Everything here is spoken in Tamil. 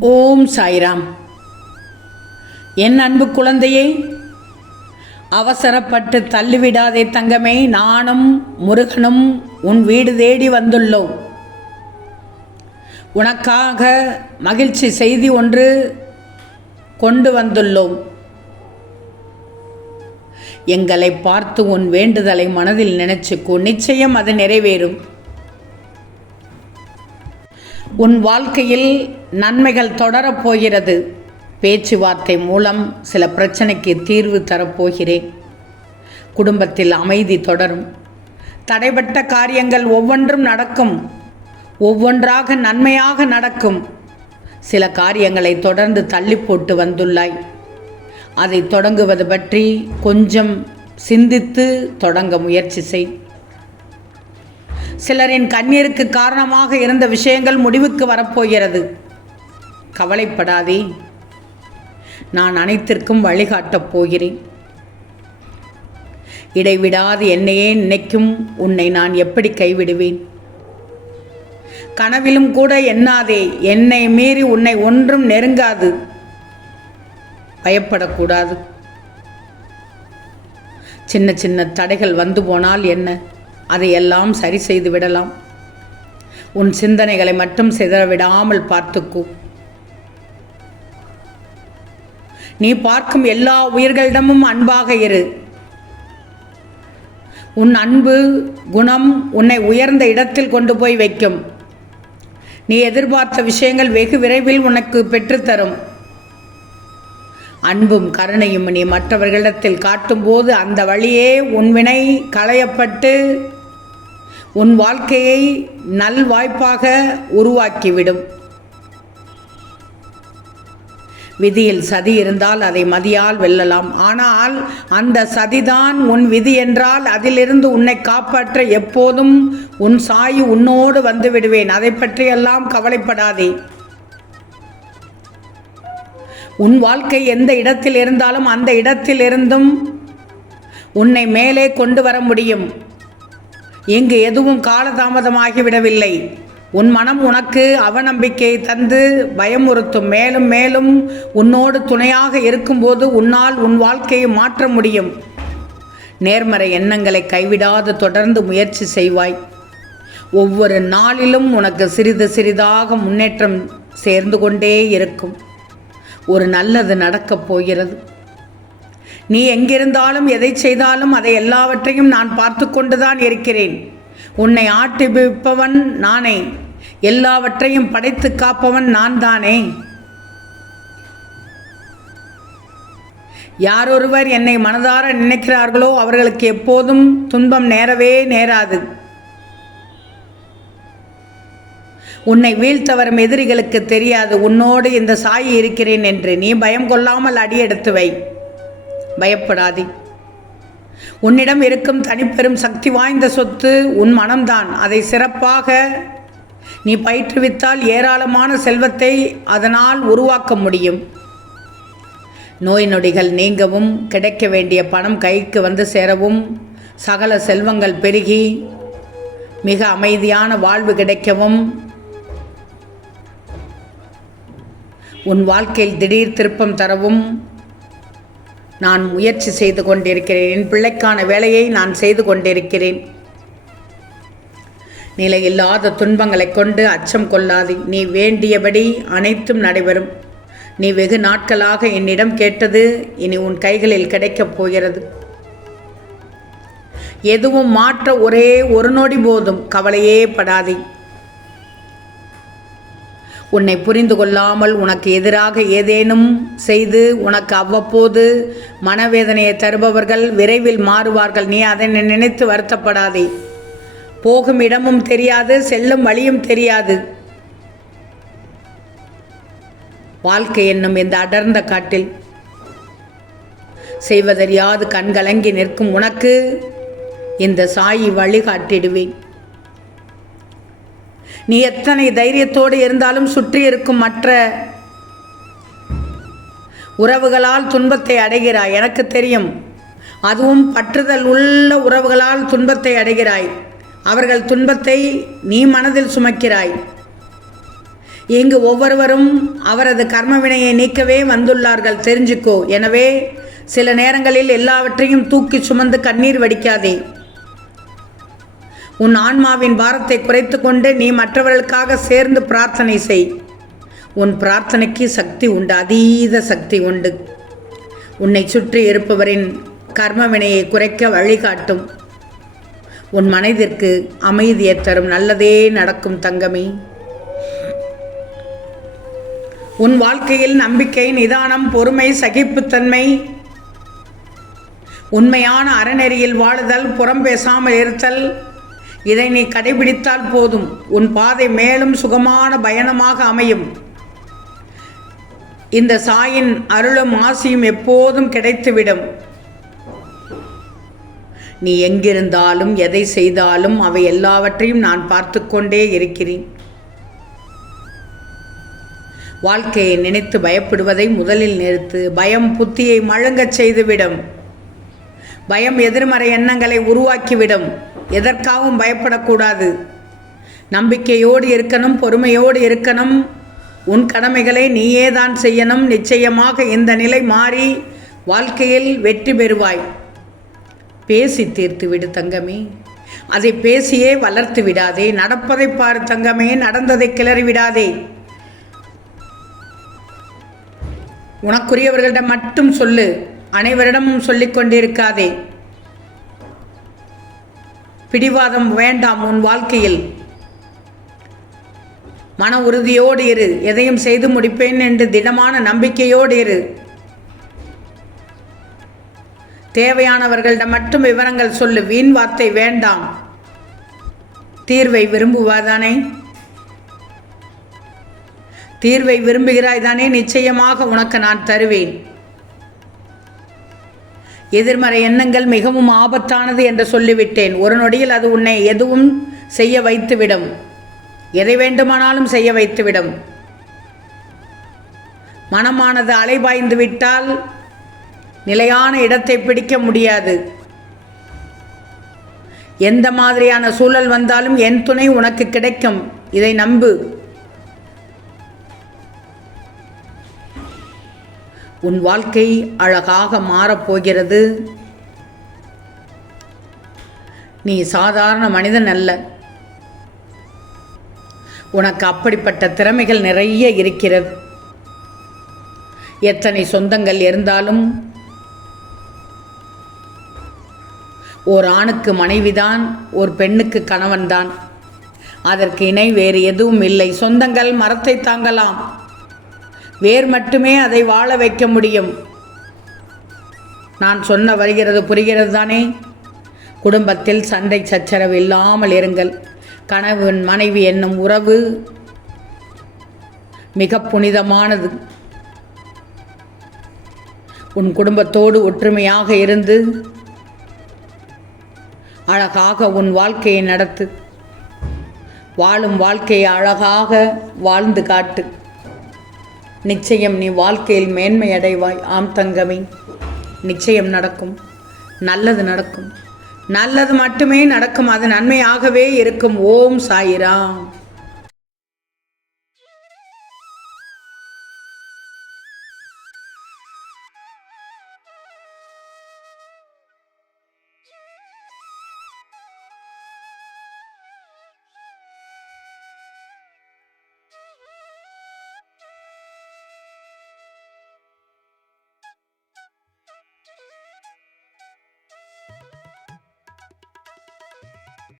ஓம் சாய்ராம். என் அன்பு குழந்தையே அவசரப்பட்டு தள்ளிவிடாதே தங்கமே நானும் முருகனும் உன் வீடு தேடி வந்துள்ளோம். உனக்காக மகிழ்ச்சி செய்தி ஒன்று கொண்டு வந்துள்ளோம். எங்களை பார்த்து உன் வேண்டுதலை மனதில் நினைச்சுக்கோ நிச்சயம் அது நிறைவேறும். உன் வாழ்க்கையில் நன்மைகள் தொடரப் போகிறது. பேச்சுவார்த்தை மூலம் சில பிரச்சனைக்கு தீர்வு தரப்போகிறேன். குடும்பத்தில் அமைதி தொடரும். தடைபட்ட காரியங்கள் ஒவ்வொன்றும் நடக்கும். ஒவ்வொன்றாக நன்மையாக நடக்கும். சில காரியங்களை தொடர்ந்து தள்ளி போட்டு வந்துள்ளாய். அதை தொடங்குவது பற்றி கொஞ்சம் சிந்தித்து தொடங்க முயற்சி செய். சிலரின் கண்ணீருக்கு காரணமாக இருந்த விஷயங்கள் முடிவுக்கு வரப்போகிறது. கவலைப்படாதே. நான் அனைத்திற்கும் வழிகாட்டப் போகிறேன். இடைவிடாது என்னையே நினைக்கும் உன்னை நான் எப்படி கைவிடுவேன்? கனவிலும் கூட எண்ணாதே. என்னை மீறி உன்னை ஒன்றும் நெருங்காது. பயப்படக்கூடாது. சின்ன சின்ன தடைகள் வந்து போனால் என்ன? அதையெல்லாம் சரி செய்து விடலாம். உன் சிந்தனைகளை மட்டும் சிதற விடாமல் பார்த்துக்கோ. நீ பார்க்கும் எல்லா உயிர்களிடமும் அன்பாக இரு. உன் அன்பு குணம் உன்னை உயர்ந்த இடத்தில் கொண்டு போய் வைக்கும். நீ எதிர்பார்த்த விஷயங்கள் வெகு விரைவில் உனக்கு பெற்றுத்தரும். அன்பும் கருணையும் நீ மற்றவர்களிடத்தில் காட்டும்போது அந்த வழியே உன் வினை களையப்பட்டு உன் வாழ்க்கையை நல்வாய்ப்பாக உருவாக்கிவிடும். விதியில் சதி இருந்தால் அதை மதியால் வெல்லலாம். ஆனால் அந்த சதிதான் உன் விதி என்றால் அதிலிருந்து உன்னை காப்பாற்ற எப்போதும் உன் சாயி உன்னோடு வந்து விடுவேன் அதை பற்றியெல்லாம் கவலைப்படாதே. உன் வாழ்க்கை எந்த இடத்தில் இருந்தாலும் அந்த இடத்திலிருந்தும் உன்னை மேலே கொண்டு வர முடியும். இங்கு எதுவும் காலதாமதமாகிவிடவில்லை. உன் மனம் உனக்கு அவநம்பிக்கை தந்து பயமுறுத்தும். மேலும் மேலும் உன்னோடு துணையாக இருக்கும்போது உன்னால் உன் வாழ்க்கையை மாற்ற முடியும். நேர்மறை எண்ணங்களை கைவிடாது தொடர்ந்து முயற்சி செய்வாய். ஒவ்வொரு நாளிலும் உனக்கு சிறிது சிறிதாக முன்னேற்றம் சேர்ந்து கொண்டே இருக்கும். ஒரு நல்லது நடக்கப் போகிறது. நீ எங்கிருந்தாலும் எதை செய்தாலும் அதை எல்லாவற்றையும் நான் பார்த்து கொண்டுதான் இருக்கிறேன். உன்னை ஆட்டிவிப்பவன் நானே. எல்லாவற்றையும் படைத்து காப்பவன் நான் தானே யாரொருவர் என்னை மனதார நினைக்கிறார்களோ அவர்களுக்கு எப்போதும் துன்பம் நேரவே நேராது. உன்னை வீழ்த்த வரும் எதிரிகளுக்கு தெரியாது. உன்னோடு இந்த சாயி இருக்கிறேன் என்று நீ பயம் கொள்ளாமல் அடியெடுத்து வை. பயப்படாதே. உன்னிடம் இருக்கும் தனிப்பெரும் சக்தி வாய்ந்த சொத்து உன் மனம்தான். அதை சிறப்பாக நீ பயிற்றுவித்தால் ஏராளமான செல்வத்தை அதனால் உருவாக்க முடியும். நோய் நொடிகள் நீங்கவும் கிடைக்க வேண்டிய பணம் கைக்கு வந்து சேரவும் சகல செல்வங்கள் பெருகி மிக அமைதியான வாழ்வு கிடைக்கவும் உன் வாழ்க்கையில் திடீர் திருப்பம் தரவும் நான் முயற்சி செய்து கொண்டிருக்கிறேன். என் பிள்ளைக்கான வேலையை நான் செய்து கொண்டிருக்கிறேன். நிலையில்லாத துன்பங்களை கொண்டு அச்சம் கொள்ளாது. நீ வேண்டியபடி அனைத்தும் நடைபெறும். நீ வெகு நாட்களாக என்னிடம் கேட்டது இனி உன் கைகளில் கிடைக்கப் போகிறது. எதுவும் மாற்ற ஒரே ஒரு நொடி போதும். கவலையே படாதே. உன்னை புரிந்து கொள்ளாமல் உனக்கு எதிராக ஏதேனும் செய்து உனக்கு அவ்வப்போது மனவேதனையை தருபவர்கள் விரைவில் மாறுவார்கள். நீ அதை நினைத்து வருத்தப்படாதே. போகும் இடமும் தெரியாது செல்லும் வழியும் தெரியாது. வாழ்க்கை என்னும் இந்த அடர்ந்த காட்டில் செய்வதறியாது கண்கலங்கி நிற்கும் உனக்கு இந்த சாயி வழிகாட்டிடுவேன். நீ எத்தனை தைரியத்தோடு இருந்தாலும் சுற்றி இருக்கும் மற்ற உறவுகளால் துன்பத்தை அடைகிறாய். எனக்கு தெரியும். அதுவும் பற்றுதல் உள்ள உறவுகளால் துன்பத்தை அடைகிறாய். அவர்கள் துன்பத்தை நீ மனதில் சுமக்கிறாய். இங்கு ஒவ்வொருவரும் அவரது கர்மவினையை நீக்கவே வந்துள்ளார்கள். தெரிஞ்சுக்கோ. எனவே சில நேரங்களில் எல்லாவற்றையும் தூக்கி சுமந்து கண்ணீர் வடிக்காதே. உன் ஆன்மாவின் பாரத்தை குறைத்து கொண்டு நீ மற்றவர்களுக்காக சேர்ந்து பிரார்த்தனை செய். உன் பிரார்த்தனைக்கு சக்தி உண்டு அதீத சக்தி உண்டு. உன்னை சுற்றி இருப்பவரின் கர்ம வினையை குறைக்க வழிகாட்டும். உன் மனதிற்கு அமைதியை தரும் நல்லதே நடக்கும் தங்கமே. உன் வாழ்க்கையில் நம்பிக்கை நிதானம் பொறுமை சகிப்புத்தன்மை உண்மையான அறநெறியில் வாழுதல் புறம் பேசாமல் இருத்தல் இதை நீ கடைபிடித்தால் போதும். உன் பாதை மேலும் சுகமான பயணமாக அமையும். இந்த சாயின் அருளும் ஆசியும் எப்போதும் கிடைத்துவிடும். நீ எங்கிருந்தாலும் எதை செய்தாலும் அவை எல்லாவற்றையும் நான் பார்த்து கொண்டே இருக்கிறேன். வாழ்க்கையை நினைத்து பயப்படுவதை முதலில் நிறுத்து. பயம் புத்தியை மழுங்கச் செய்துவிடும். பயம் எதிர்மறை எண்ணங்களை உருவாக்கிவிடும். எதற்காகவும் பயப்படக்கூடாது. நம்பிக்கையோடு இருக்கணும் பொறுமையோடு இருக்கணும். உன் கடமைகளை நீயே தான் செய்யணும். நிச்சயமாக இந்த நிலை மாறி வாழ்க்கையில் வெற்றி பெறுவாய். பேசி தீர்த்து விடு தங்கமே. அதை பேசியே வளர்த்து விடாதே. நடப்பதை பாரு தங்கமே. நடந்ததை கிளறி விடாதே. உனக்குரியவர்களிடம் மட்டும் சொல்லு. அனைவரிடமும் சொல்லிக் கொண்டிருக்காதே. பிடிவாதம் வேண்டாம் உன் வாழ்க்கையில். மன உறுதியோடு இரு. எதையும் செய்து முடிப்பேன் என்று திடமான நம்பிக்கையோடு இரு. தேவையானவர்களிடம் மட்டும் விவரங்கள் சொல்லு. வீண் வார்த்தை வேண்டாம். தீர்வை விரும்புவாதானே? தீர்வை விரும்புகிறாய் தானே? நிச்சயமாக உனக்கு நான் தருவேன். எதிர்மறை எண்ணங்கள் மிகவும் ஆபத்தானது என்று சொல்லிவிட்டேன். ஒரு நொடியில் அது உன்னை எதுவும் செய்ய வைத்துவிடும். எதை வேண்டுமானாலும் செய்ய வைத்துவிடும். மனமானது அலைபாய்ந்து விட்டால் நிலையான இடத்தை பிடிக்க முடியாது. எந்த மாதிரியான சூழல் வந்தாலும் என் துணை உனக்கு கிடைக்கும். இதை நம்பு. உன் வாழ்க்கை அழகாக மாறப்போகிறது நீ சாதாரண மனிதன் அல்ல. உனக்கு அப்படிப்பட்ட திறமைகள் நிறைய இருக்கிறது. எத்தனை சொந்தங்கள் இருந்தாலும் ஓர் ஆணுக்கு மனைவிதான் ஒரு பெண்ணுக்கு கணவன்தான். அதற்கு இணை வேறு எதுவும் இல்லை. சொந்தங்கள் மரத்தை தாங்கலாம். வேர் மட்டுமே அதை வாழ வைக்க முடியும். நான் சொன்ன வருகிறது புரிகிறது தானே? குடும்பத்தில் சண்டை சச்சரவு இல்லாமல் இருங்கள். கணவன் மனைவி என்னும் உறவு மிக புனிதமானது. உன் குடும்பத்தோடு ஒற்றுமையாக இருந்து அழகாக உன் வாழ்க்கையை நடத்து. வாழும் வாழ்க்கையை அழகாக வாழ்ந்து காட்டு. நிச்சயம் நீ வாழ்க்கையில் மேன்மை அடைவாய். ஆம் தங்கமே நிச்சயம் நடக்கும். நல்லது நடக்கும். நல்லது மட்டுமே நடக்கும். அது நன்மையாகவே இருக்கும். ஓம் சாயிராம்.